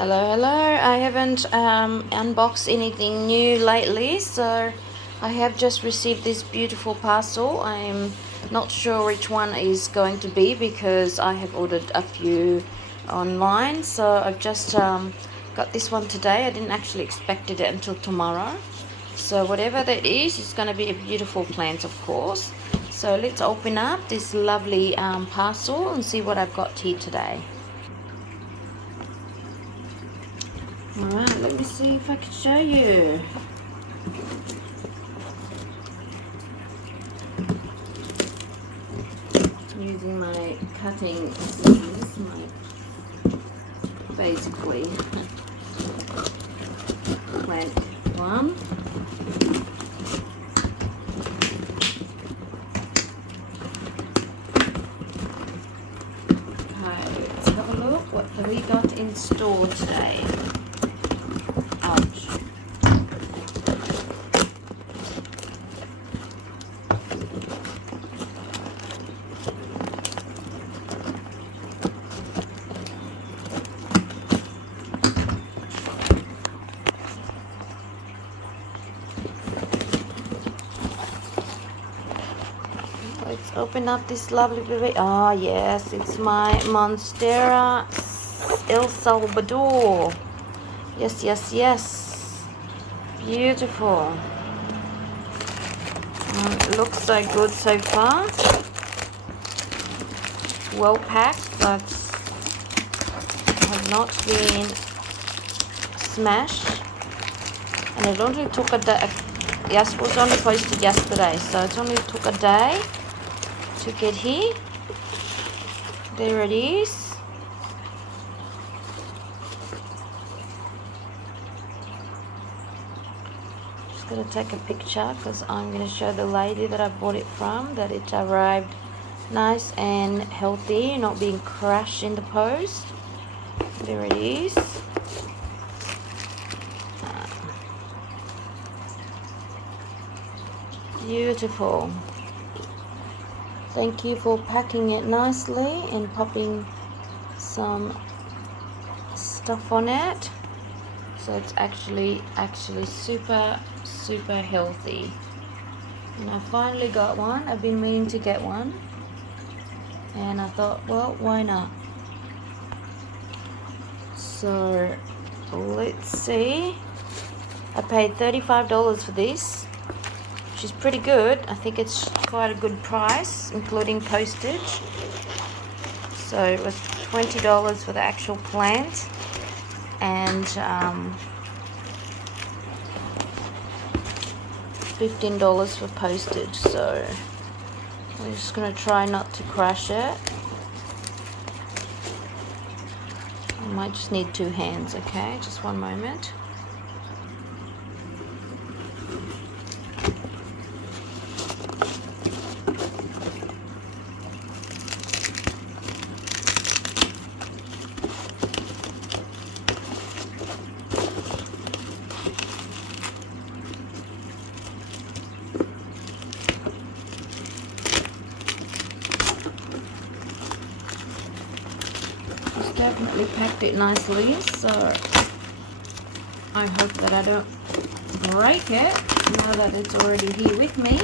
Hello. I haven't unboxed anything new lately, so I have just received this beautiful parcel. I'm not sure which one is going to be because I have ordered a few online. So I've just got this one today. I didn't actually expect it until tomorrow. So whatever that is, it's going to be a beautiful plant, of course. So let's open up this lovely parcel and see what I've got here today. Alright, let me see if I can show you. Using my cutting scissors, basically plant one. Okay, let's have a look. What have we got in store today? Ouch. Let's open up this lovely baby. Oh yes, it's my Monstera El Salvador. Yes. Beautiful. It looks so good so far. It's well packed, but has not been smashed. And it only took a day. Yes, it was only posted yesterday, so it only took a day to get here. There it is. Just gonna take a picture because I'm gonna show the lady that I bought it from that it arrived nice and healthy, not being crushed in the post. There it is. Beautiful. Thank you for packing it nicely and popping some stuff on it. So it's actually super healthy. And I finally got one. I've been meaning to get one. And I thought, well, why not? So let's see. I paid $35 for this, which is pretty good. I think it's quite a good price, including postage. So it was $20 for the actual plant, and $15 for postage. So I'm just gonna try not to crush it. I might just need two hands. Okay, just one moment. Definitely packed it nicely, so I hope that I don't break it now that it's already here with me,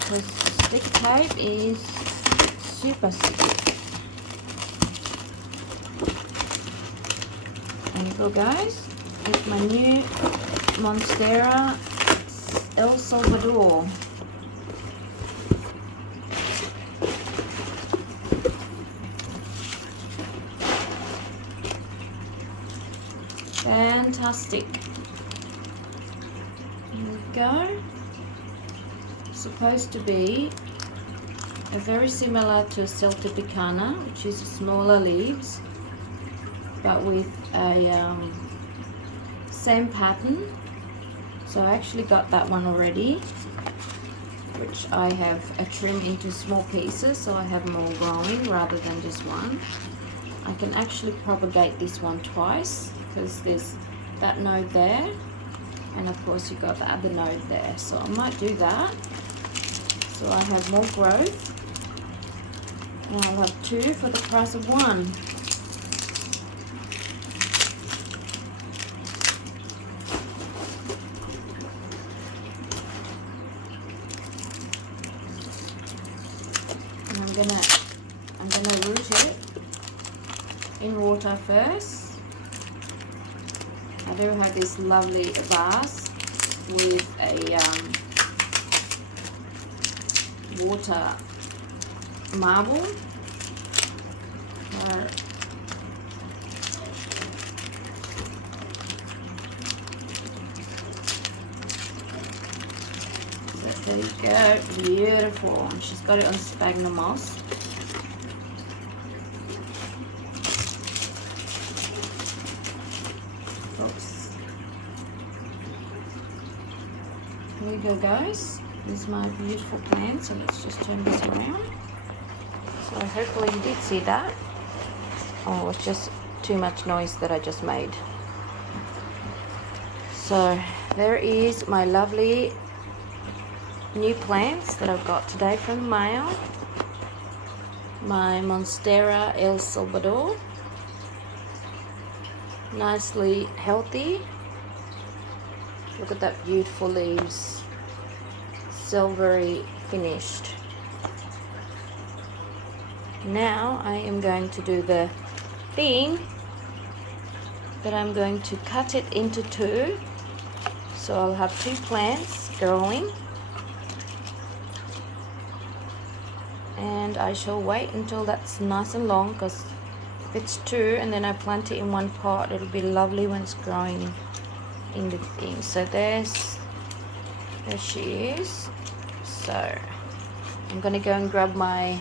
because stick tape is super sticky. There you go, guys. It's my new Monstera El Salvador. Fantastic. Here we go. Supposed to be very similar to Siltepecana, which is smaller leaves, but with a same pattern. So I actually got that one already, which I have trimmed into small pieces, so I have more growing rather than just one. I can actually propagate this one twice, because there's that node there, and of course you got the other node there, so I might do that so I have more growth I'll have 2 for the price of 1. And I'm gonna root it in water first. I do have this lovely vase with a water marble. There you go, beautiful. She's got it on sphagnum moss. Oops. There you go, guys. This is my beautiful plant. So let's just turn this around. So hopefully you did see that. Oh, it's just too much noise that I just made. So there is my lovely new plants that I've got today from the mail. My Monstera El Salvador. Nicely healthy. Look at that beautiful leaves. Silvery finished. Now I am going to do the thing that I'm going to cut it into 2. So I'll have 2 plants growing. And I shall wait until that's nice and long, because if it's 2 and then I plant it in one pot, it'll be lovely when it's growing in the thing. So there she is. So I'm gonna go and grab my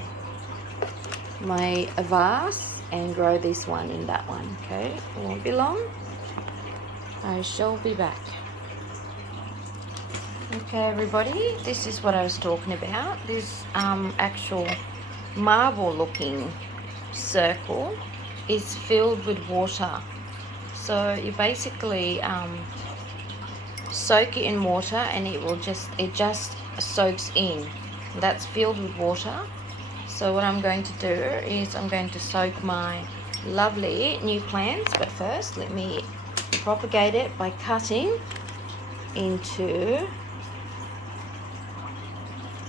vase and grow this one in that one. Okay, it won't be long. I shall be back. Okay, everybody, this is what I was talking about. This actual marble looking circle is filled with water. So you basically soak it in water and it just soaks in. That's filled with water. So what I'm going to do is I'm going to soak my lovely new plants, but first let me propagate it by cutting into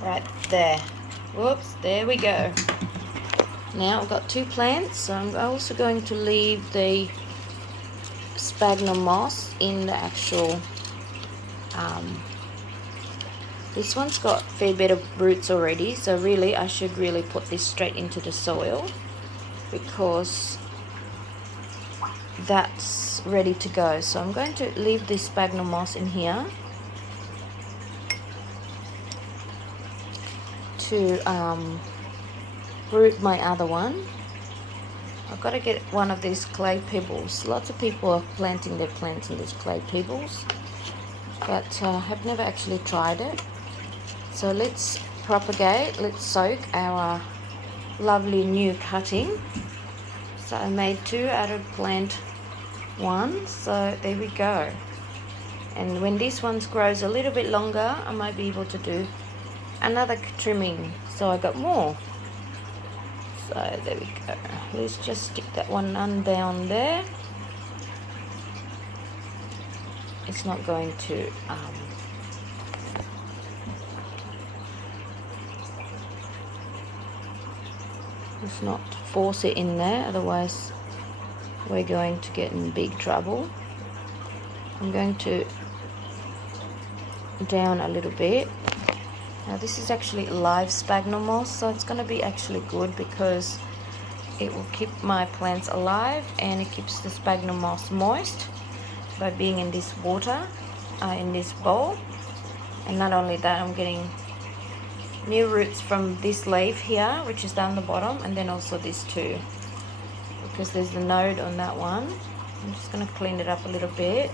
right there. Whoops, there we go. Now I've got 2 plants, so I'm also going to leave the sphagnum moss in the actual this one's got a fair bit of roots already, so really I should really put this straight into the soil because that's ready to go. So I'm going to leave this sphagnum moss in here to root my other one. I've got to get one of these clay pebbles. Lots of people are planting their plants in these clay pebbles, but I've never actually tried it. So let's propagate, let's soak our lovely new cutting. So I made 2 out of plant 1, so there we go. And when this one grows a little bit longer, I might be able to do another trimming, so I got more. So there we go. Let's just stick that one on down there. It's not going to let's not force it in there, otherwise we're going to get in big trouble. I'm going to down a little bit. Now this is actually live sphagnum moss, so it's going to be actually good because it will keep my plants alive and it keeps the sphagnum moss moist by being in this water, in this bowl. And not only that, I'm getting new roots from this leaf here, which is down the bottom, and then also this too, because there's a node on that one. I'm just going to clean it up a little bit.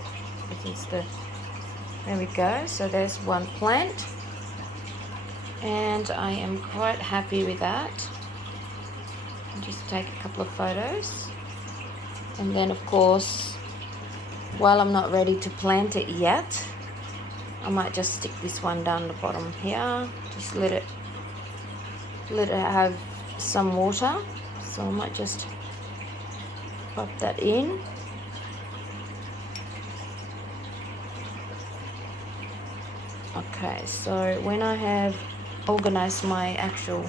There we go. So there's one plant, and I am quite happy with that. I'll just take a couple of photos, and then of course, while I'm not ready to plant it yet, I might just stick this one down the bottom here. Just let it have some water, so I might just pop that in. Okay, so when I have organized my actual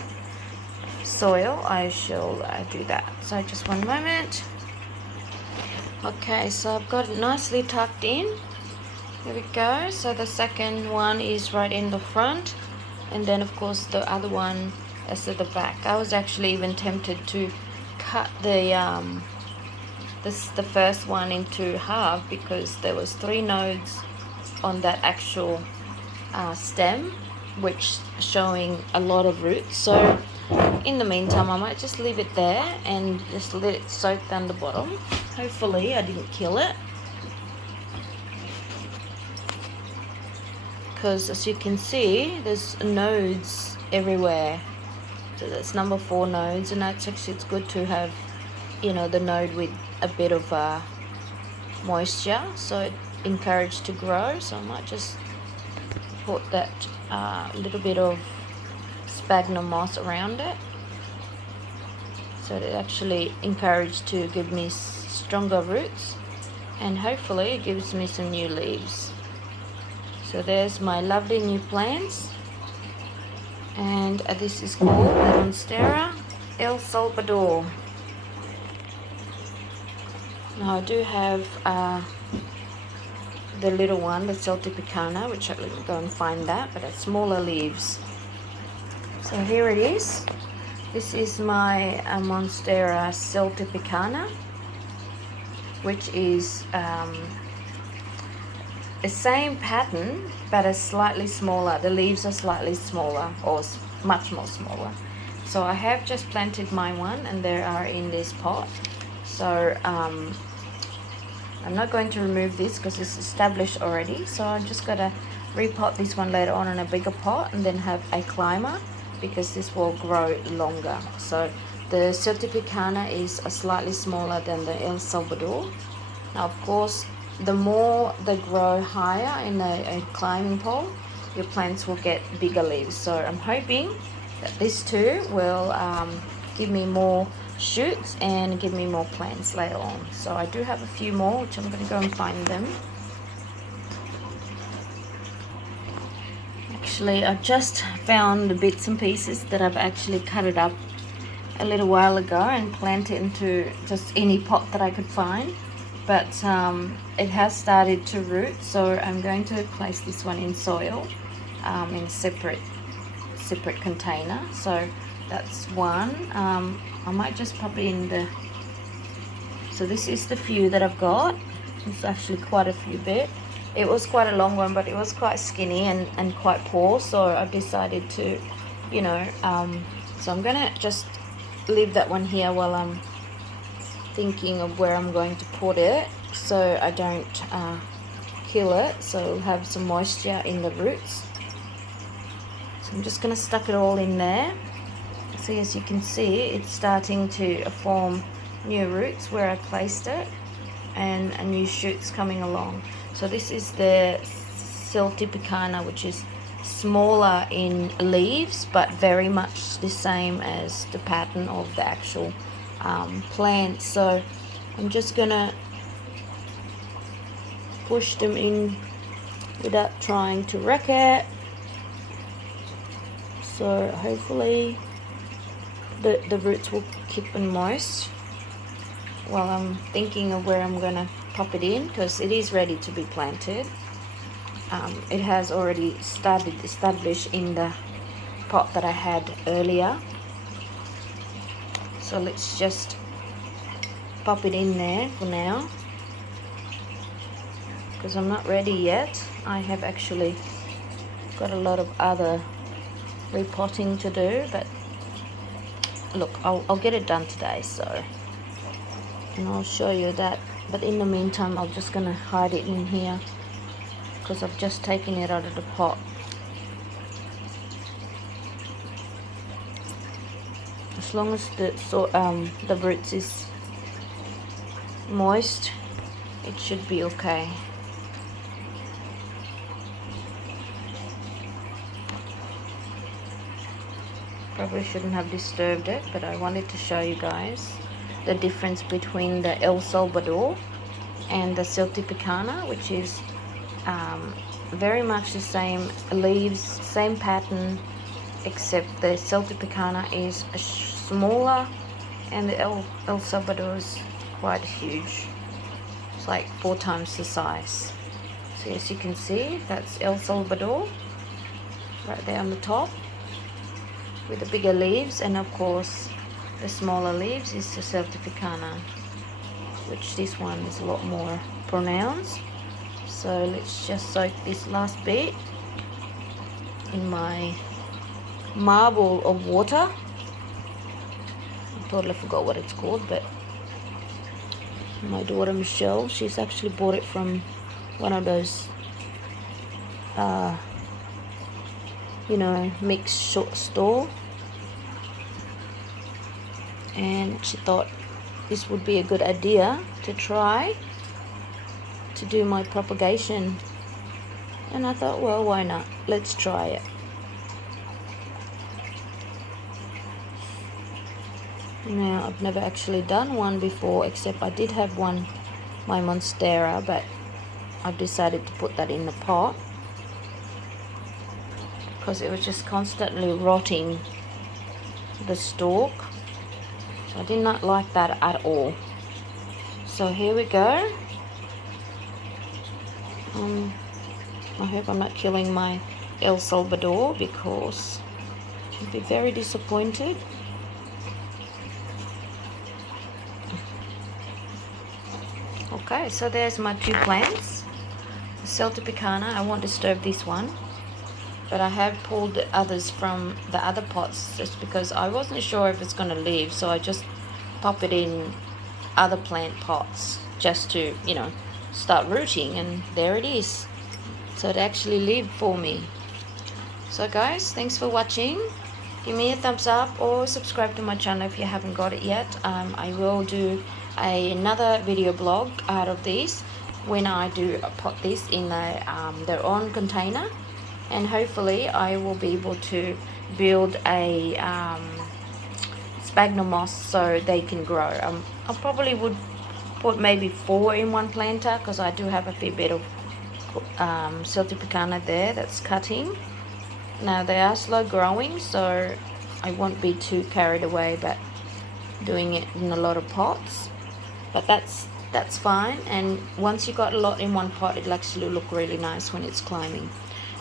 soil, I shall do that. So just one moment. Okay, so I've got it nicely tucked in. Here we go. So the second one is right in the front, and then of course the other one is at the back. I was actually even tempted to cut the the first one into half, because there was 3 nodes on that actual stem, which showing a lot of roots. So in the meantime, I might just leave it there and just let it soak down the bottom. Hopefully I didn't kill it, because as you can see, there's nodes everywhere. So that's number 4 nodes, and that's actually, it's good to have, you know, the node with a bit of moisture, so it encouraged to grow. So I might just put that little bit of sphagnum moss around it, so it actually encouraged to give me stronger roots, and hopefully it gives me some new leaves. So there's my lovely new plants, and this is called the Monstera El Salvador. Now I do have the little one, the Siltepecana, which I will go and find that, but it's smaller leaves. So here it is. This is my Monstera Siltepecana, which is the same pattern but a slightly smaller. The leaves are slightly smaller, or much more smaller. So I have just planted my one, and they are in this pot. So I'm not going to remove this because it's established already. So I'm just going to repot this one later on in a bigger pot, and then have a climber, because this will grow longer. So the Siltepecana is slightly smaller than the El Salvador. Now of course, the more they grow higher in a climbing pole, your plants will get bigger leaves. So I'm hoping that this too will give me more shoots and give me more plants later on. So I do have a few more, which I'm going to go and find them. Actually, I just found the bits and pieces that I've actually cut it up a little while ago and planted into just any pot that I could find. But it has started to root, so I'm going to place this one in soil in a separate container. So that's one. I might just pop it in the... So this is the few that I've got. It's actually quite a few bit. It was quite a long one, but it was quite skinny and quite poor, so I've decided to, you know, so I'm gonna just leave that one here while I'm thinking of where I'm going to put it, so I don't kill it, so it'll have some moisture in the roots. So I'm just gonna stuck it all in there. So as you can see, it's starting to form new roots where I placed it, and new shoots coming along. So this is the Siltepecana, which is smaller in leaves, but very much the same as the pattern of the actual plant. So I'm just gonna push them in without trying to wreck it. So hopefully the roots will keep them moist while I'm thinking of where I'm gonna pop it in, because it is ready to be planted. It has already started established in the pot that I had earlier. So let's just pop it in there for now, because I'm not ready yet. I have actually got a lot of other repotting to do, but look, I'll get it done today, so, and I'll show you that. But in the meantime, I'm just gonna hide it in here because I've just taken it out of the pot. As long as the roots is moist, it should be okay. Probably shouldn't have disturbed it, but I wanted to show you guys the difference between the El Salvador and the Siltepecana, which is very much the same leaves, same pattern, except the Siltepecana is smaller and the El Salvador is quite huge. It's like 4 times the size. So as you can see, that's El Salvador right there on the top with the bigger leaves, and of course the smaller leaves is the Siltepecana, which this one is a lot more pronounced. So let's just soak this last bit in my marble of water. I totally forgot what it's called, but my daughter Michelle, she's actually bought it from one of those mixed short store, and she thought this would be a good idea to try to do my propagation, and I thought, well, why not, let's try it. Now, I've never actually done one before, except I did have one, my Monstera, but I've decided to put that in the pot because it was just constantly rotting the stalk. So I did not like that at all. So here we go. I hope I'm not killing my El Salvador, because I'd be very disappointed. Okay, so there's my 2 plants. The Siltepecana, I won't disturb this one, but I have pulled the others from the other pots just because I wasn't sure if it's going to live, so I just pop it in other plant pots just to, start rooting, and there it is. So it actually lived for me. So guys, thanks for watching. Give me a thumbs up or subscribe to my channel if you haven't got it yet. I will do another video blog out of this when I do put this in their own container, and hopefully I will be able to build a sphagnum moss so they can grow. I probably would put maybe 4 in one planter, because I do have a fair bit of Siltepecana there that's cutting. Now they are slow growing, so I won't be too carried away about doing it in a lot of pots, but that's fine. And once you got a lot in one pot, it'll actually look really nice when it's climbing.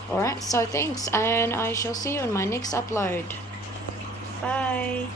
Alright, so thanks, and I shall see you in my next upload. Bye.